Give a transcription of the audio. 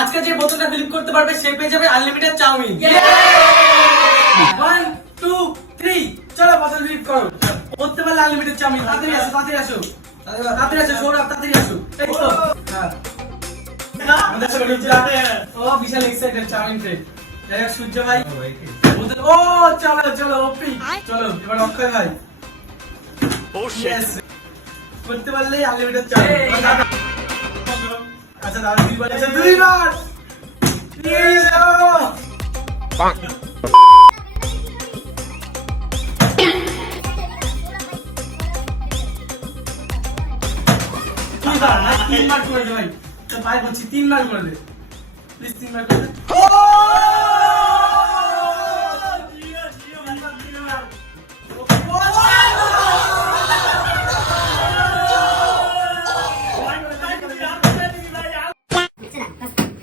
আজকে যে বোতলটা ফিলিপ করতে পারবে সে পেয়ে যাবে আনলিমিটেড চাউমিন। 1 2 3 চলো বোতল ফিলিপ করো। করতে পারলে আনলিমিটেড চাউমিন। তাড়াতাড়ি আসো, তাড়াতাড়ি আসো, তাড়াতাড়ি আসো, সৌরভ তাড়াতাড়ি আসো। এই তো হ্যাঁ আমাদের সবাই যাবে। ও বিশাল এক্সাইটেড চাউমিন পেয়ে। যাই হোক সূর্য ভাই বোতল ও চলো চলো ওপি চলো এবার অক্ষয় ভাই। ও শিট করতে পারলে আনলিমিটেড চাউমিন। আচ্ছা দাদা দুইবার আচ্ছা দুইবার প্লিজ তিনবার করে দে ভাই। তো ভাই বলছি তিনবার করে দে প্লিজ, তিনবার করে দে। ও